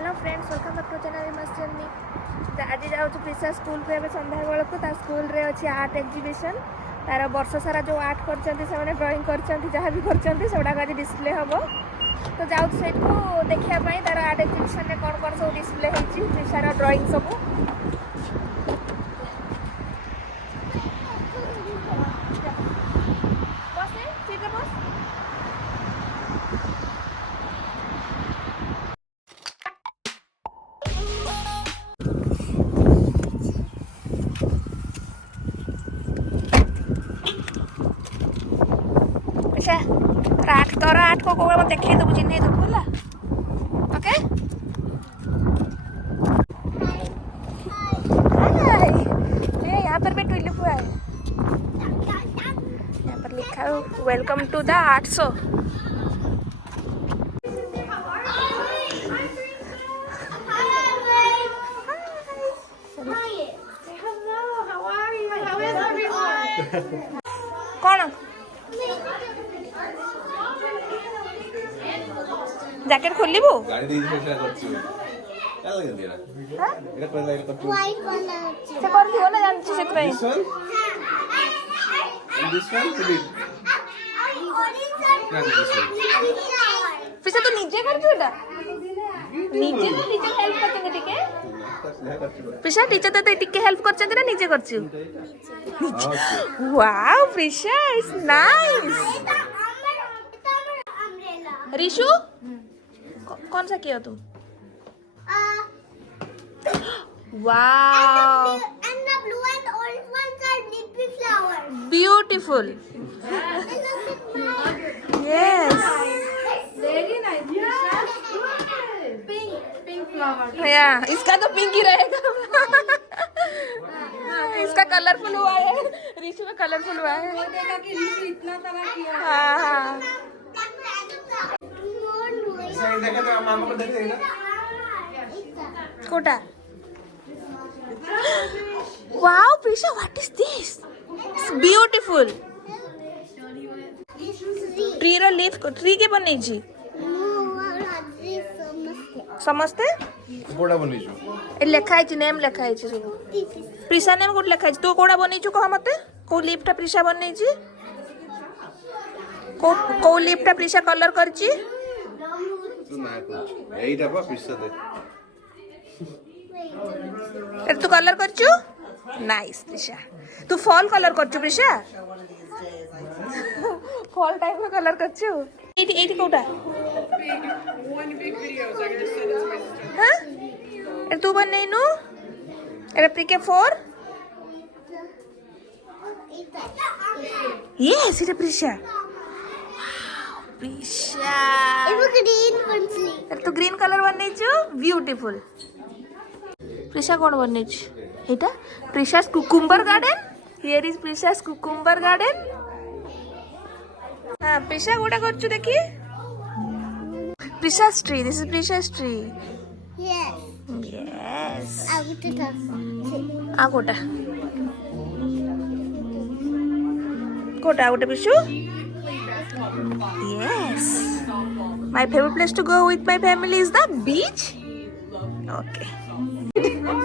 Hello friends welcome back to channel मस्त journey. आज जाऊँ प्रिसा स्कूल को संध्या बेलू ता स्कूल रे अच्छी आर्ट एग्जिबिशन तार वर्ष सारा जो आर्ट कर ड्राइंग कर जहाँ भी कर आज डिस्प्ले हम तो जाऊँ से देखापी तार आर्ट एग्जिबिशन में कौन कौन सब डिस्प्ले होती प्रिसार ड्राइंग सब तोर आठ को कोई देखे देबू चिन्ह देबू होला ओके हाय ये यहाँ पर भी टुलिप हुआ है। यहाँ पर लिखा है welcome to the art show. कौन जैकेट खोलिबो गाड़ी दे सेटा करछि क्या लगे तेरा हां एटा कोन लाइन करछु वाइट वाला से कर दियो ना जानछि से क्रई दिस वन टू बिग फिर तो नीचे कर दो एटा नीचे तो नीचे हेल्प करते टिके प्रिशा टीचर तो टिके हेल्प करछन ना नीचे करछु wow Prisha is nice. Rishu कौन सा किया तुम wow and the blue and orange ones are lippy flowers beautiful yes very nice pink flower yeah इसका तो पिंक ही रहेगा इसका कलरफुल हुआ है रिशु का कलरफुल हुआ है वो देखा कि रिशु इतना तरह किया हाँ हाँ देखा तो मामा को देख लेना कोटा wow Prisha what is this it's beautiful tree रो लीफ को ट्री के बनै छी समझते कोडा बनै छु ए लेखाइ छी नेम लेखाइ छी सब प्रिशा नेम कोड लेखाइ छी तू कोडा बनै छु कह मते को लीफटा प्रिशा बनै छी को लीफटा प्रिशा कलर करची तू कलर करचु नाइस प्रिशा तू फॉल कलर करचु प्रिशा फॉल टाइप में कलर करचु एटी कोटा हां ए तू बनै नु ए प्रिके 4 yes it Prisha Prisha green pencil तो ग्रीन कलर बनै छु ब्यूटीफुल प्रिशा कौन बनै छु एटा Prisha's cucumber garden here is Prisha's cucumber garden हां प्रिशा गोटा करछु देखि Prisha's tree this is Prisha's tree yes yes आ गोटा गोटे Prishu Yes. My favorite place to go with my family is the beach. Okay. Oh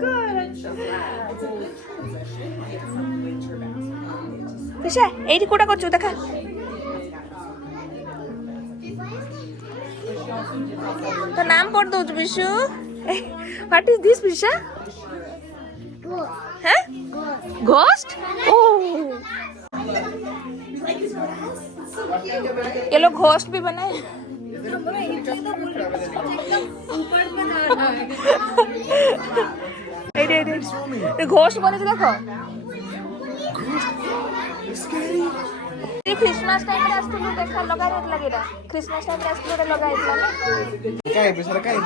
God, I'm so glad. Prisha, एटी कोटा करछु देखा। तो नाम पढ़ दो Vishu. What is this Prisha? Ghost. Huh? Ghost? Oh. ये लोग घोस्ट भी बनाए घोस्ट बने देखो क्रिसमस टाइम रे आस्तु देखा लगा रेट लगेरा क्रिसमस टाइम रे आस्तु रे लगा इतला ना काय बेसरा काय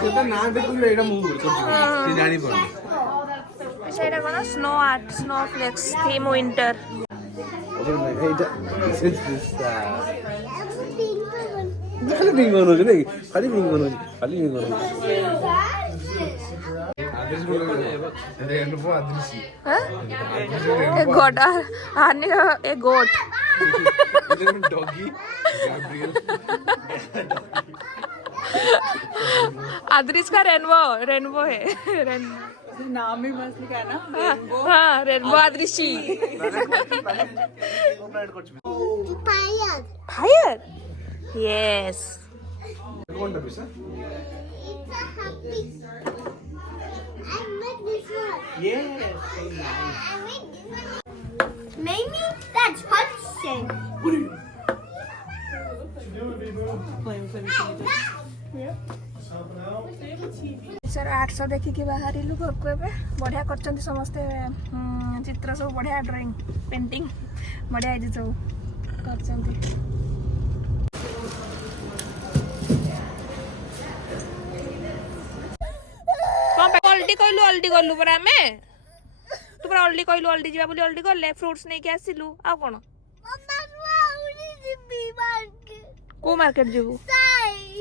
सेटा ना देखु एटा मु करछु जानि पड़ सेटा कोन snow art snow flakes theme winter खाली पिंक बनाउछु नि खाली पिंक बनाउछु खाली पिंक बनाउछु ए गोट आने ए गोट डॉगी गैब्रियल आदरिश का रेनबो रेनबो है रेनबो नाम ही मस्त लिखा है ना हाँ रेनबो आदृशी फायर यस कोनटा पिसा Maybe that's Hudson. सर 800 देखिकी बाहरिलु घर को एबे बढ़िया करछन्ती समस्ते चित्र सब बढ़िया ड्राइंग पेंटिंग बढ़िया है सब करछन्ती कौन पे अल्टी कहलु परा हमें तू परा अल्टी कहलु अल्टी जीवा बोली अल्टी करले फ्रूट्स नै के आसिलु आ कोन को मार्केट जीवु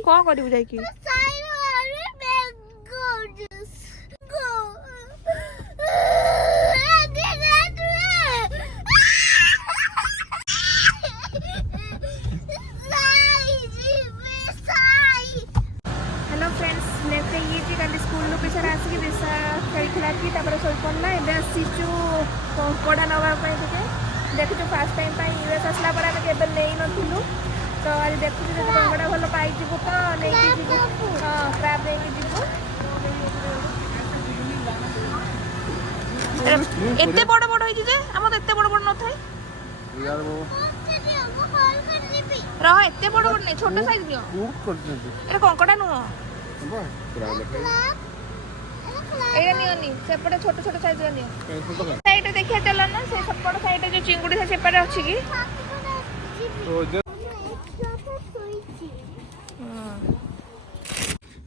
कोन करिवु जाई की हेलो फ्रेंड्स नेक्स्ट ये जी कल स्कूल पिछड़ आसिक बेसा खेला कि शोई पड़ना एवं आसीचु कंकड़ा नापी टे देखु फास्ट टाइम यूएस आसला पर आम के नहीं नु तो आज देखु कंकड़ा भल पाई तो नहीं हाँ क्राब नहीं जीवु एते बड़ बड़ होई जे हम तो एते बड़ बड़ न थाई रह एते बड़ बड़ नहीं छोट साइज दियो एटा कंकड़ा नु एटा नियो सेपटे छोट छोट साइज नियो साइड देखिया चल ना से सेपट साइड जो चिंगुडी से सेपटे अछि की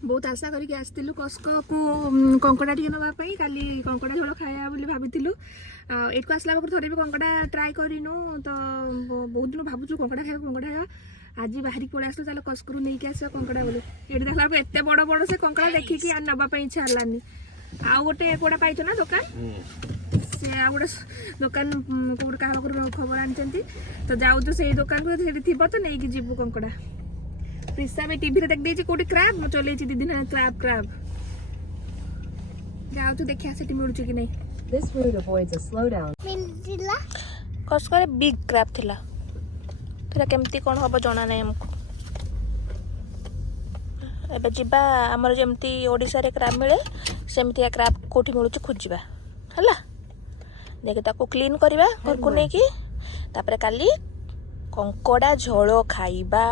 बहुत आशा करके आसलु कस्को को कंकड़ा टे नापी काली कंकड़ा झोल खाया बोली भाविलु एटू आसला पाखु थोड़े भी कंकड़ा ट्राए करनु तो बहुत दिन भावुँ कंकड़ा खाया आज बाहर पड़े आस चलो कस्करू नहीं आस कंकड़ा बोली ये देखला एत बड़ बड़ से कंकड़ा देखिकी नापी इच्छा हलानी आउ गोटे कोड़ा पाइछ ना दुकान से आ गोटे दुकान कौट क्या खबर आनी तो जाऊ से दुकान को थी तो नहीं जीवु कंकड़ा प्रिसा भी टीवी देख देछि कोडी क्रैब म चले दी दिन क्रैब जाऊ तो देखिया सेठी मिलुछ कि नहीं This route avoids a slowdown. कसकरे बिग क्रैब थिला तेरा केमती कोन हबो जणा नै हमको एबे जिबा हमर जेमती ओडिसा रे क्रैब मिले सेमती क्रैब कोठी मिलुछ खोजिबा हला देखे ताको क्लीन करबा घर को नै कि तापरे काली कंकड़ा झोलो खाइबा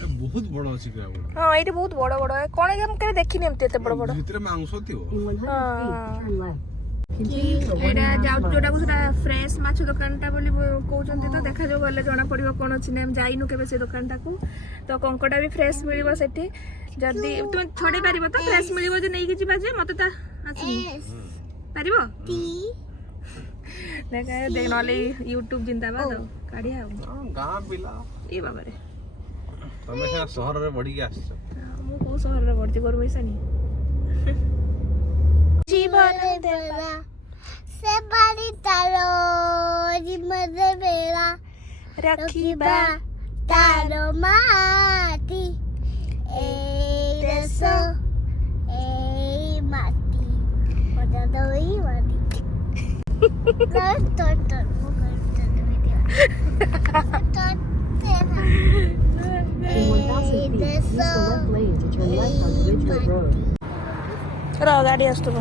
बहुत बड़ा अछि क्रैब हां एटी बहुत बड़ बड़ है कोन हम केबे देखिनि एमते एते बड़ बड़ भितर मांस थियो In 100 feet, turn left. Continue for 1 Etah mile जाउ south. जोटा को फ्रेश माछ दुकानटा बोली कहउचंती तो देखा जो गले जणा पड़िबो कोन अछि नेम जाइनु केबे से दुकानटा को तो कंकड़ा भी फ्रेश मिलिबो सेठी जदी तुम छडे पारिबो तो फ्रेश मिलिबो जे नै कि जिबा जे मते ता आसी पारिबो देखा देख नले YouTube जिंदाबाद काढिया गां पिला ए बाबा रे तमे शहर रे बढ़ी के आछो मु को शहर रे बढ़ती कर पैसानी जीवन देवा से बड़ी तारो जीवन बेला रखिबा तारो माटी ए रसो ए माटी ओदा दोई माटी तो In 1,000 feet, use the left lane to turn left onto Ridgewood Road. रो गाड़ी आस्तबो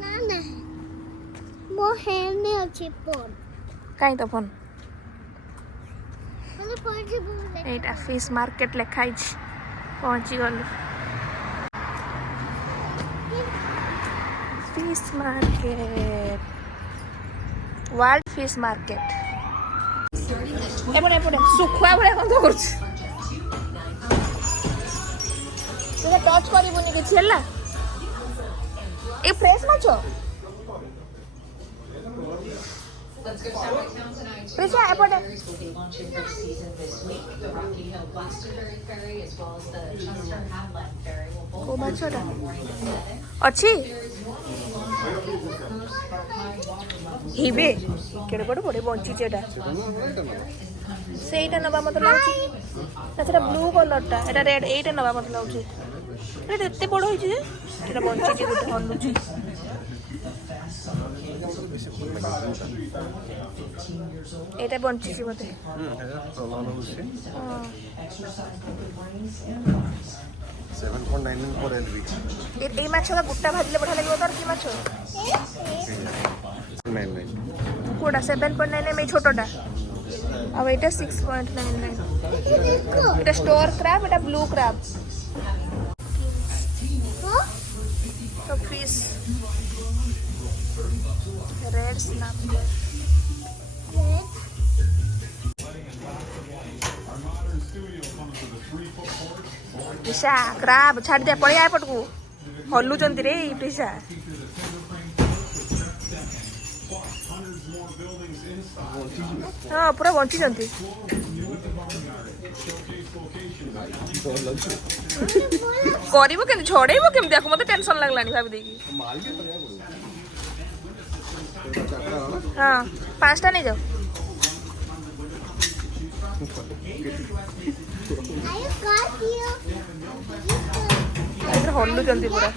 नाना मो हेने अछि फोन काई तो फोन खाली फोन जे बोले एटा फिश मार्केट लेखाई पहुंची गलु fish market world fish market एपटे एपटे सुखुआ भले गंध करछ तुझे टच करिबुनी कि छेला ए फ्रेश माछो Prisha, epote. Ferries will be launching for the season this week. The Rocky Hill Glastonbury Ferry as well as the Chester Hamlet Ferry will both Oh, launch macho da. tomorrow morning at 7. ଅଛି Ferries normally launch at the coast for high water levels. ହିବେ କେଡ଼େ ବଡ଼ ବଡ଼ ବଞ୍ଚିଛି ଏଟା ସେଇଟା ନେବା ମୋତେ ଲାଗୁଛି ନା ସେଟା ବ୍ଲୁ କଲର୍ଟା ଏଟା ରେଡ୍ ଏଇଟା ନେବା ମୋତେ ଲାଗୁଛି ଏଟା ଏତେ ବଡ଼ ହେଇଛି ଯେ ସେଟା ବଞ୍ଚିଛି ଗୋଟେ ହଲୁଛି ଏଇଟା ବଞ୍ଚିଛି ବୋଧେ ହଁ 7.99 for LV. ଏଇ ମାଛଟା ଗୋଟା ଭାଜିଲେ ବଢ଼ିଆ ଲାଗିବ ତୋର କି ମାଛ 99. କୋଉଟା 7.99 ଏଇ ଛୋଟଟା ଆଉ ଏଇଟା 6.99 ଏଇଟା ଷ୍ଟୋର କ୍ରାବ୍ ଏଇଟା ବ୍ଲୁ କ୍ରାବ୍ ତ ଫିସ୍ ରେଡ୍ ସ୍ନାପର ପିସା କ୍ରାବ୍ ଛାଡ଼ି ଦେ ପଳେଇ ଏପଟକୁ ହଲୁଛନ୍ତି ରେ ପିସା ହଁ ପୁରା ବଞ୍ଚିଛନ୍ତି କରିବ କେମିତି ଛଡ଼େଇବ କେମିତି ଆକୁ ମୋତେ ଟେନସନ୍ ଲାଗିଲାଣି ଭାବି ଦେଇକି ହଁ 5ଟା ନେଇଯାଅ ହଲୁଛନ୍ତି ପୁରା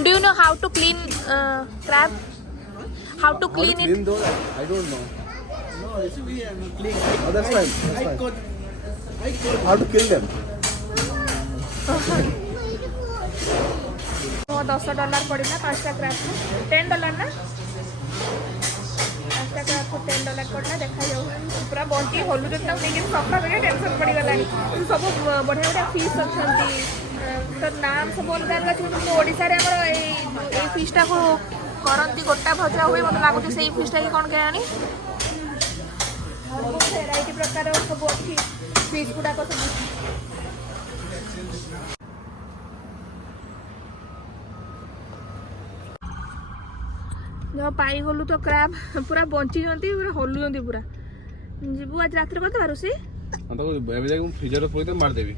Do you know how to clean crab? How to clean it? Those? I don't know. No, it's we are clean. Oh, that's fine. I That's got, fine. I got. How to kill them? $10 पड़ेगा 5टा crab को $10 ना 5टा crab को $10 पड़ना देखा जाऊ पूरा बंटी हलु जता लेकिन सफा करके टेंशन पड़ी गलानी सब बढ़िया बढ़िया फिश अछंती तो नाम सब अलग अलग अछि तो ओडिसा रे हमर ए फिश टा को करंती गोटा भजा हुए मत लागु जे सेही फिश टा के कोन के आनी बहुत वैरायटी प्रकार सब अछि फिश गुडा को सब पाइगलु तो क्रैब पूरा बंची पूरा हलुंट पूरा जीवु आज रात करते रोषेई हाँ तो एबे जाके मैं फ्रीजर में पूरी मार देबी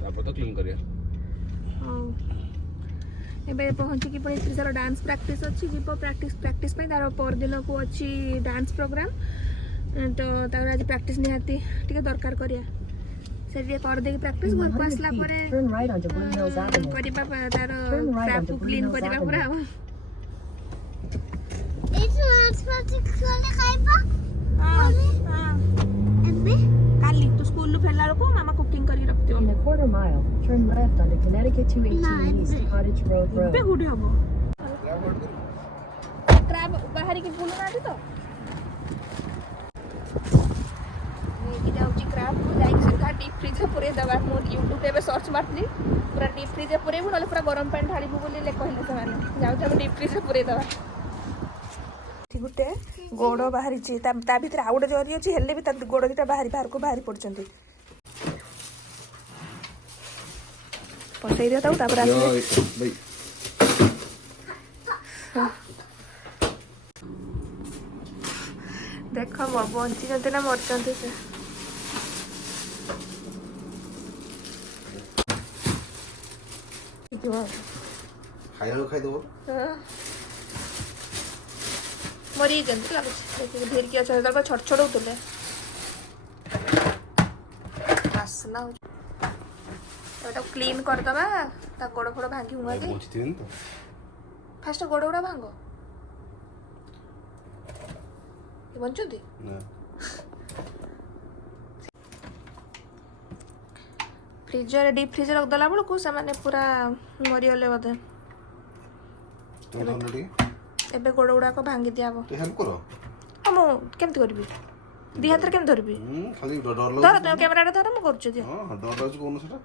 तापर तो क्लीन करिया एबे पहुंची पुणी फ्रीजर डांस प्रैक्टिस अच्छी जीव प्रैक्टिस तार पर दिन को अच्छी डांस प्रोग्राम तो तार आज प्रैक्टिस निहाती टिके दरकार करिया से कर दे प्रैक्टिस घर को आसला परे Turn right onto Wood Hills Avenue. करिबा तार Turn right क्रैब onto को क्लीन Wood Hills करिबा Avenue. पूरा काली तू स्कूल फेरला को मामा कुकिंग करके रखतियो In a quarter mile, turn left onto Connecticut 218 East Cottage Road पे Road. गुडी हबो क्रैब बाहरी के फूल ना तो ये जाउची क्रैब लाइक सीधा डीप फ्रीज पूरे दबा मो YouTube पे सर्च मारतली पूरा डीप फ्रीज पूरे नले पूरा गरम पानी ढाळीबु बोली ले कहले ସେମାନେ जाउचा डीप फ्रीज पूरे दबा गुटे गोड़ बाहरी ता भीतर आउ गोटे जरी अच्छी हेल्ले भी गोड़ दुटा बाहर को बाहरी पड़छंती पसई दिया तापर भाई देख बंची ना मरचंती से ଖାଇବାକୁ ଖାଇଦେବ मरी केमती लगुच धीर की अच्छा छट छट होते आसना क्लीन करदबा ता गोड़ फोड़ भांगी हुआ के ବଞ୍ଚିଥିବେନି ତ फास्ट गोड़ गुड़ा भांग बंचुती ନା फ्रिजर डीप फ्रिजर रखदेला बेलू से पूरा मरीगले बोधे ତୁମେ ଧରିଲ ଟିକେ एबे गोड़ गुड़ाक भांगी दियाब ଟିକେ ହେଲ୍ପ କର हाँ मु केमती करबी दी हाथ केमती धरबी ଖାଲି ଡର धर ଲାଗୁଛି तुम कैमरा धर मु करूछ दिया ହଁ ଡର ଲାଗୁଛି କହୁନ ସେଟା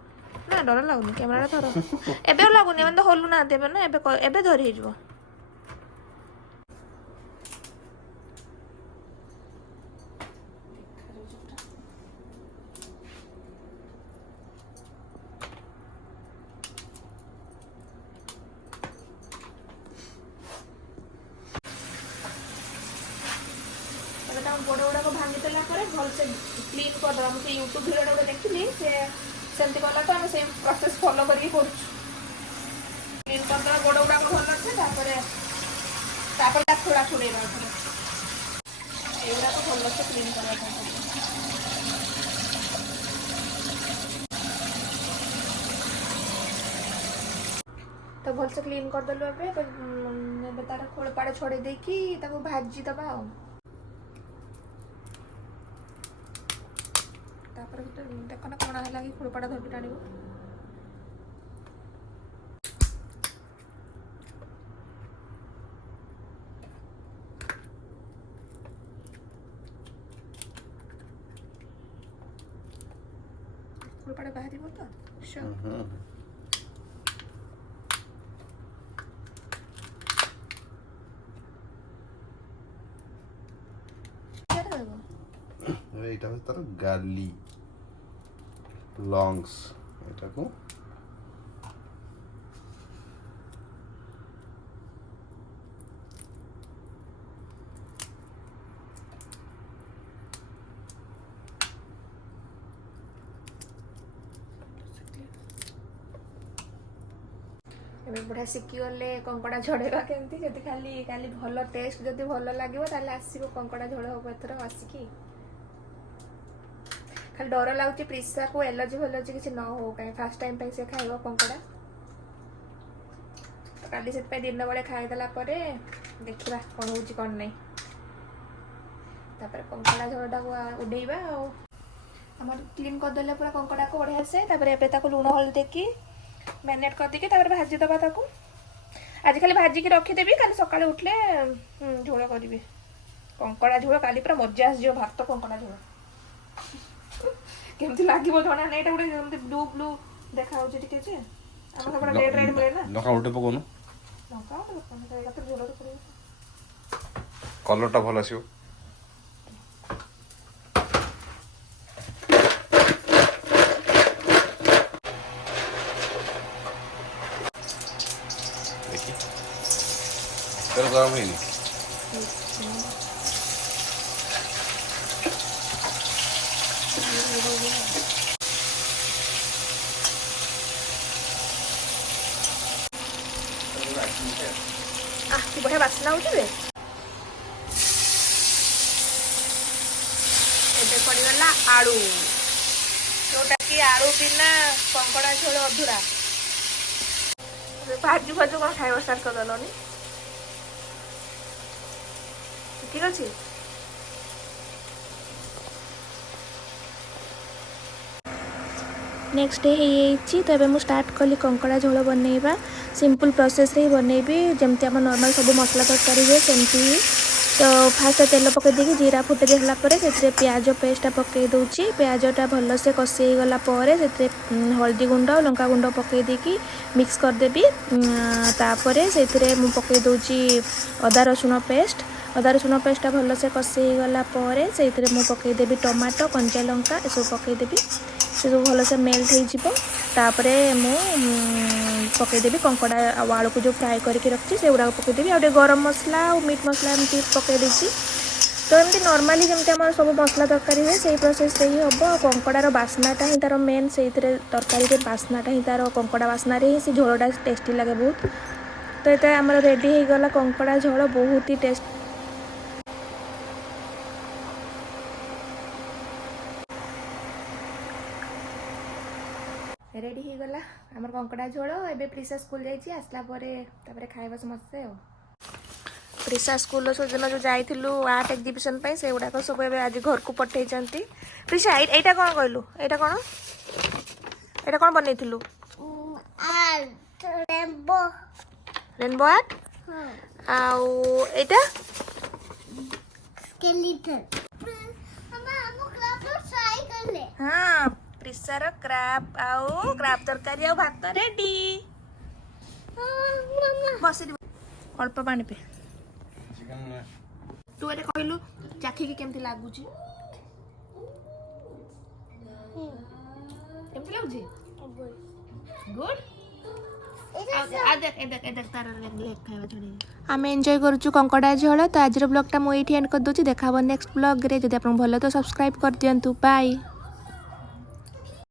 ना डर लगुनि कैमरा धर एबे लगुनि ମାନେ ତ ହଲୁ ନାହାନ୍ତି ଏବେ ନା ଏବେ ଧରି ହେଇଯିବ भलसे क्लीन करदेवा मुझे यूट्यूब भिडियो गोटे देखी से सेमती कला तो आम से प्रोसेस फॉलो करके कर क्लीन करदेवा गोड़ गुड़ाक भल अच्छे थोड़ा छुड़ेगा एगुड़ा तो भलसे क्लीन करवा तो भलसे क्लीन करदेलु एबे तार खोलपाड़ छोड़े देकी ताको भाजी दबा आ तापर देख ना कण है कि खोलपाड़ धरकी टाण खोलपाड़ बाहर तो sure. এইটা হচ্ছে তার গালি লংস এটাকে बढ़िया शिखीगले कंकड़ा झड़ेगा केमती जदि खाली खाली भल टेस्ट जदि भल लगे ताले आसो कंकड़ा झड़ हम एथर आसिकी खाली डर लगुच प्रिसा को एलर्जी फेलर्जी किसी न हो कहीं फास्ट टाइम से खाइब कंकड़ा तो काली से दिन बेले खाईदेला देखा कौन हो कौन नहीं तापर कंकड़ा झड़टा को उड़ेबा आम क्लीन करदे पूरा कंकड़ा को बढ़िया से लुण हल्दी देकी मैरिनेट कर देके भाजी दबा ताकू आज खाली भाजी की रखीदेवी काली सकाଳେ उठले झोल करी कंकड़ा झोल काली पूरा मजा आस भात कंकड़ा झोल केमती लगे जना नहीं गोटे ब्लू ब्लू देखा रेड रेड मिले ना लଙ୍କା ଗୋଟେ ପକଉନୁ झोल କଲରଟା ଭଲ ଆସିବ तेल गरम है कि बढ़िया बास्ना हो पड़गला आलू जोटा कि आलू बिना कंकड़ा झोल अधूरा भाजी भाजी कौन खाइब स्टार्ट करदेलनि ठीक अच्छे नेक्स्ट डे हो तो मुझे स्टार्ट कली कंकड़ा झोल बनइबा सिंपल प्रोसेस रे बनइबी जमती आम नॉर्मल सब मसला तरकारी हुए सेमती तो फास्ट तेल पकई देकी जीरा फुटे देला से प्याज पेस्टा पकई दूची प्याजटा भलसे कषि गलापर से हल्दी गुंड लंका गुंड पकई देकी मिक्स करदेवी तापर से पकई दूची अदा रसुण पेस्टा भलसे कषि गलापर से पकईदेवी टमाटो कंचा लंका ये सब पकईदेवी से सब भलसे मेल्ट होपर मु पकईदेवी कंकड़ा आलू को जो फ्राए करके रखी से गुड़ा पकईदेवी आ गरम मसला और मीट मसला एमती पकईदी तो एमती नॉर्मली जमती आम सब मसला तरकारी हुए से प्रोसेस से ही हम कंकड़ार बास्नाटा ही तार मेन से तरकारी बास्नाटा ही तार कंकड़ा बास्ना ही से झोलटा टेस्टी लगे बहुत तो ये आम रेडी हो गला कंकड़ा झोल बहुत ही टेस्ट रेडी हो गला आम कंकड़ा झोल एबे प्रिसा स्कूल जाइए आसला खाइबा समस्ते प्रिसा स्कूल से दिन जो जाइलु आर्ट एग्जिबिशन से गुड़ाक सब आज घर को पठे प्रिसा एटा कौन कहलु एटा कौन बनइलु रेनबो आर्ट आउ एटा स्केलेटन हम क्राफ्ट ट्राई कर ले हाँ प्रिसार क्राफ्ट आउ क्राफ्ट तरकारी आउ भात रेडी बस अल्प पानी पे तू एटे कहलु चाखी केमती लागुची केमती लागुची गुड आम एंजॉय करुचु कंकड़ा झोल। तो आज ब्लॉगटा मुझे एंड कर दूसरी। देखा नेक्स्ट ब्लॉग रे। जब आपको भल तो सब्सक्राइब कर दिंतु। बाय।